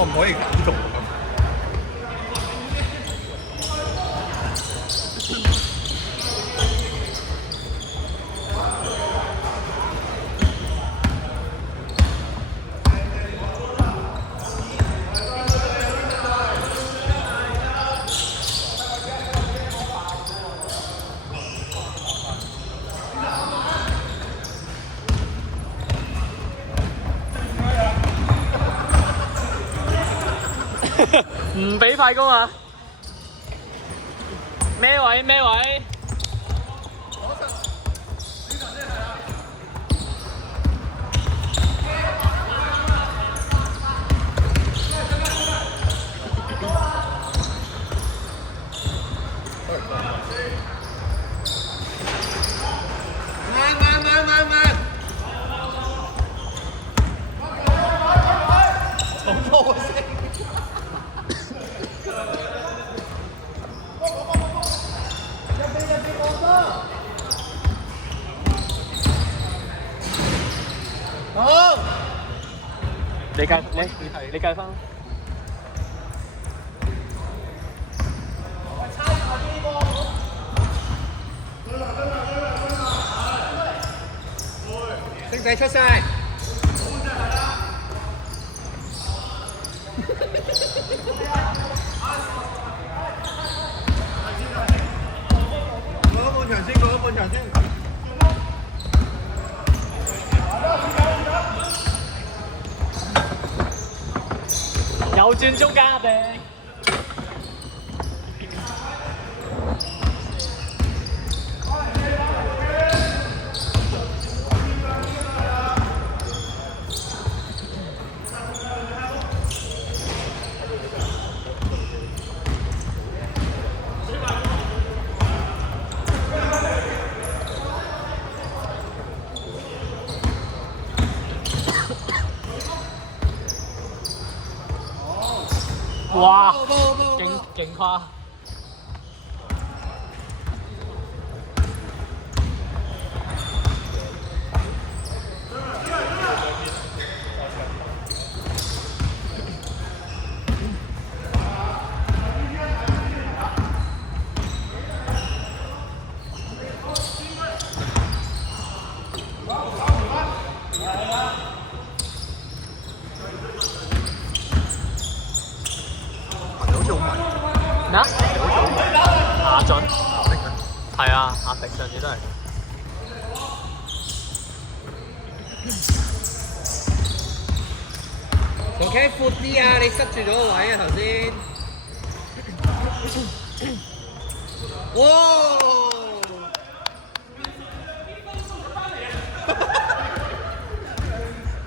我唔可以咁做。唔俾快攻啊！咩位咩位？慢！重複先。好，你計分。星仔出晒。過咗半場先。有轉中間啊！定哇！勁誇！咩啊？亞俊係啊，阿迪上次都係。條頸闊啲啊！你塞住咗個位啊頭先。哇！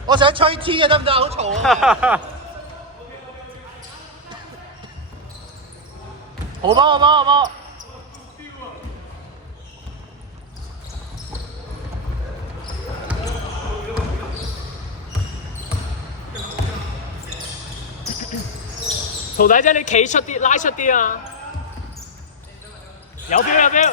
我想吹 T 啊，得唔得？好嘈啊！好波！徒弟仔，你企出啲，拉出啲啊！有標！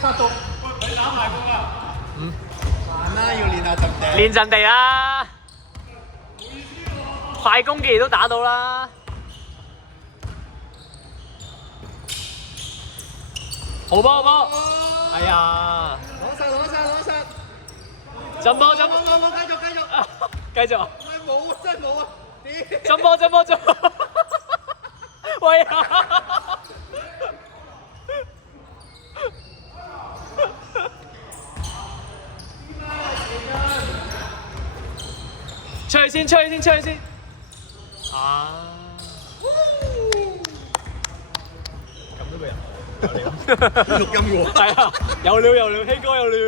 發毒，你打埋個啦。慢啦，要練下陣地。練陣地啊！快攻既然都打到啦。好波！哎呀！攞實！進波！繼續！喂，冇啊，真係冇啊！進波！喂啊！出去先！啊！咁都個人錄音喎。係啊，有料，希哥有料。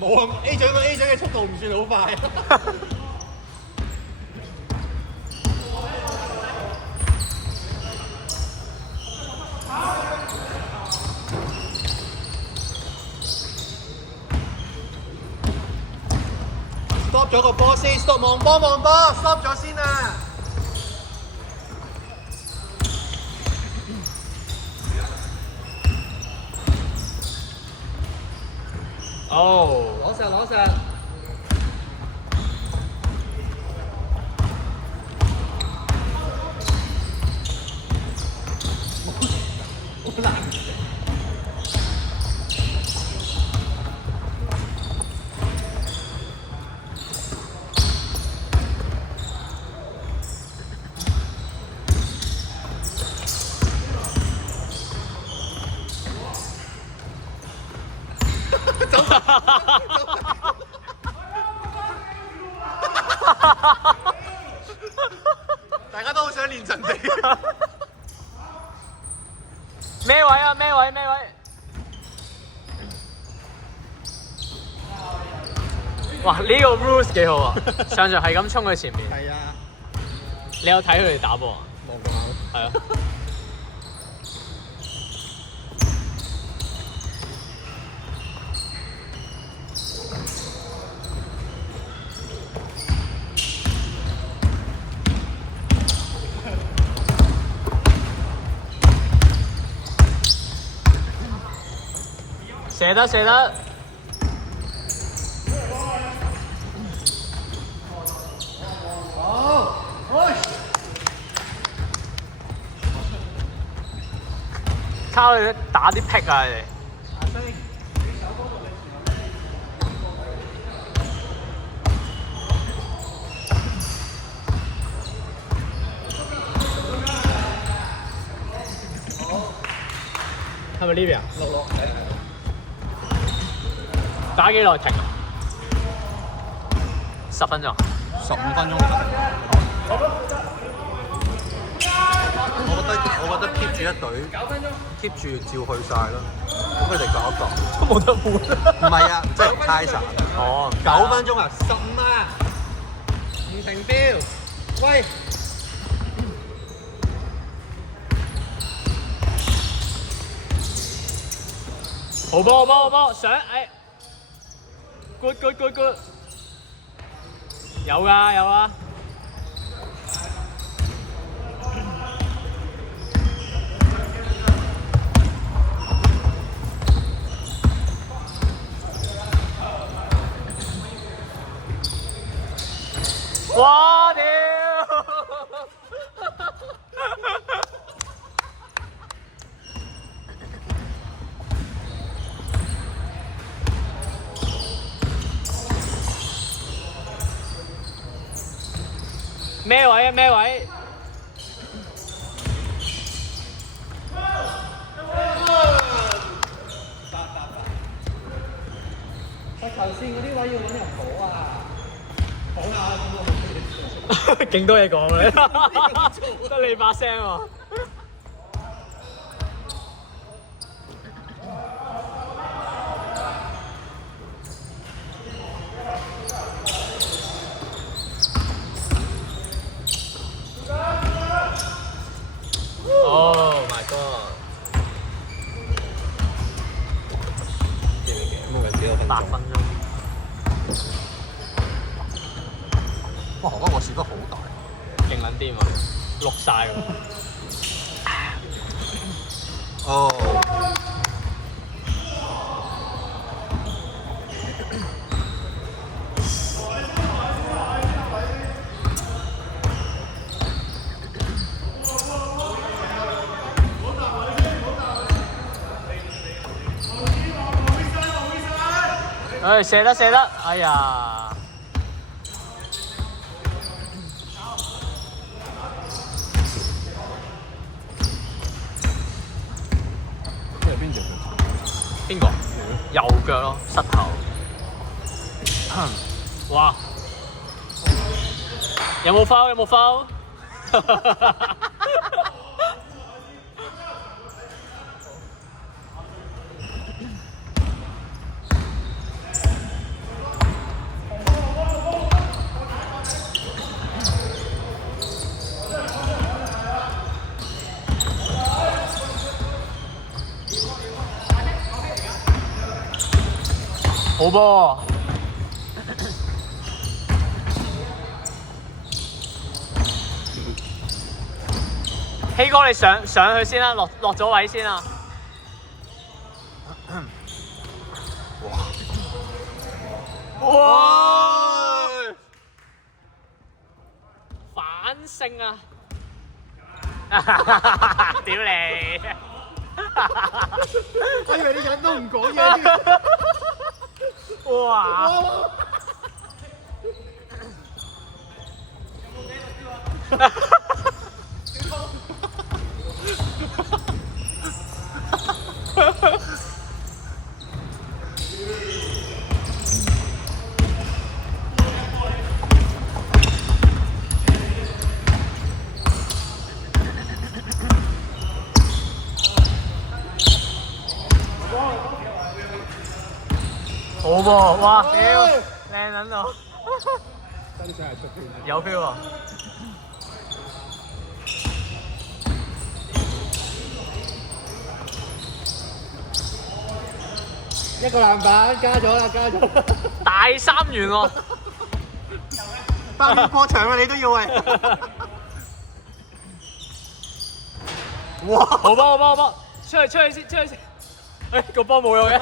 冇啊 ，A 獎嘅速度唔算好快。Stop 咗個波先 ，stop 望波，stop 咗先啊！哦，攞實攞實。好難。大家都好想練陣地。咩位啊？咩位？哇！呢個 rules 幾好啊！上場係咁衝去前面。係啊。你有睇佢哋打波啊？望過下。係啊。射得。靠你打啲劈啊！你哋。係咪呢邊啊？落。打幾耐停啊？10分鐘。15分鐘。我覺得 keep 住一隊，9分鐘 keep 住照去晒咯。咁佢哋搞一個都冇得換。唔係啊，即係太散。哦，9分鐘啊，15啊，唔停標，喂！好波，上，good，有啊。哇屌！咩位？頭先嗰啲位要揾人補啊！講下咁我勁多嘢講咧，得你把聲喎。Oh my god！ 幾多分鐘8分鐘。哇！嗰個士不好大，勁撚癲啊！錄晒喎。哦。射得，哎呀！邊個？右腳咯，膝頭。哇！有冇 foul？好波！希哥，你上去先啦，落咗位先啦。哇！反勝啊！屌你！我以為啲人都唔講嘢。哇！好喎！哇！屌，靚撚到，真係出片。有 feel 啊！一個籃板加咗啦，加咗啦。大三元喎！包過場啊！你都要喂。哇！好波好波好波！出去先！誒個波冇用嘅。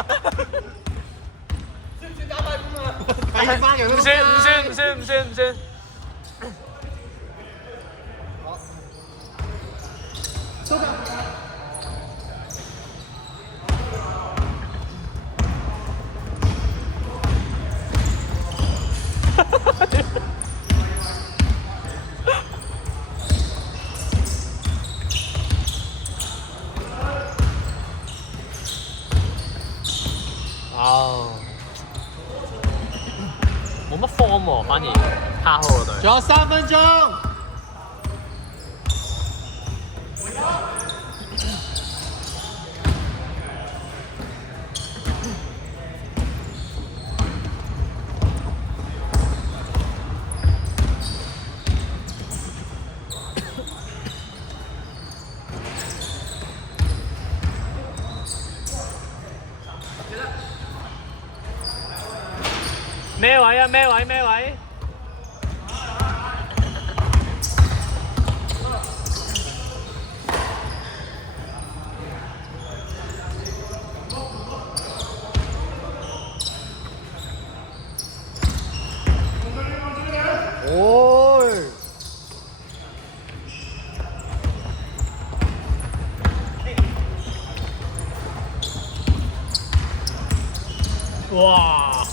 算唔算打快攻啊？第班人唔算。收球。冇乜 form 喎，反而卡好個隊。仲有3分鐘。咩位啊？咩位？哇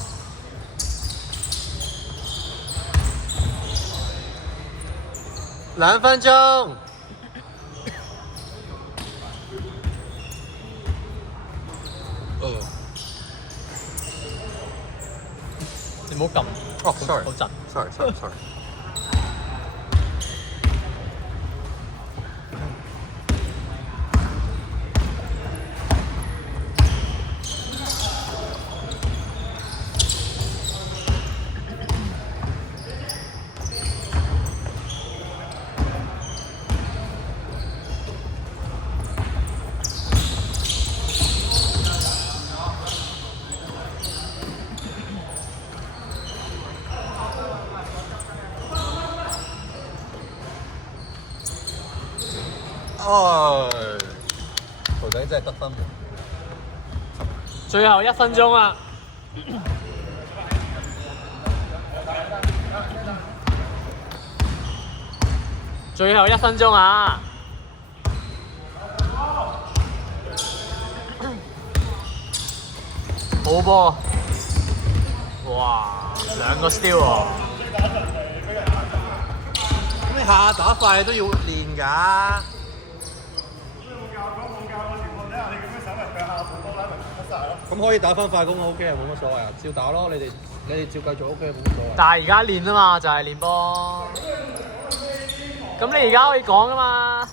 ！2分鐘。你唔好撳。哦，sorry，好震。sorry。徒弟真係得分喎！最後1分鐘啊！最後1分鐘啊！好波！哇，2個 steal 喎！咁你下打快都要練㗎。咁可以打翻快攻 OK 啊，冇乜所謂啊，照打咯，你哋照繼續 OK 冇乜所謂。但係而家練啊嘛，就係練波。咁你而家可以講噶嘛？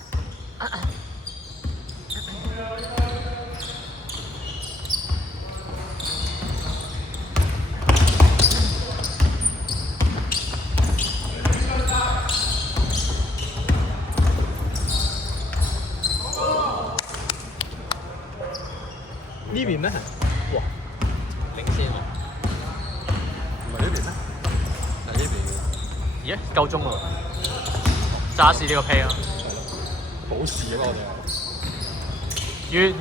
呢邊咩？哇，領先喎！唔係呢邊咩？係呢邊。咦？夠鐘喎！揸試呢個 play 啊！冇事啊嘛，我哋完。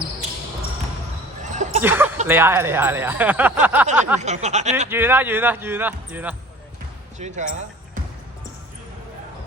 你啊！完啦！轉場啊！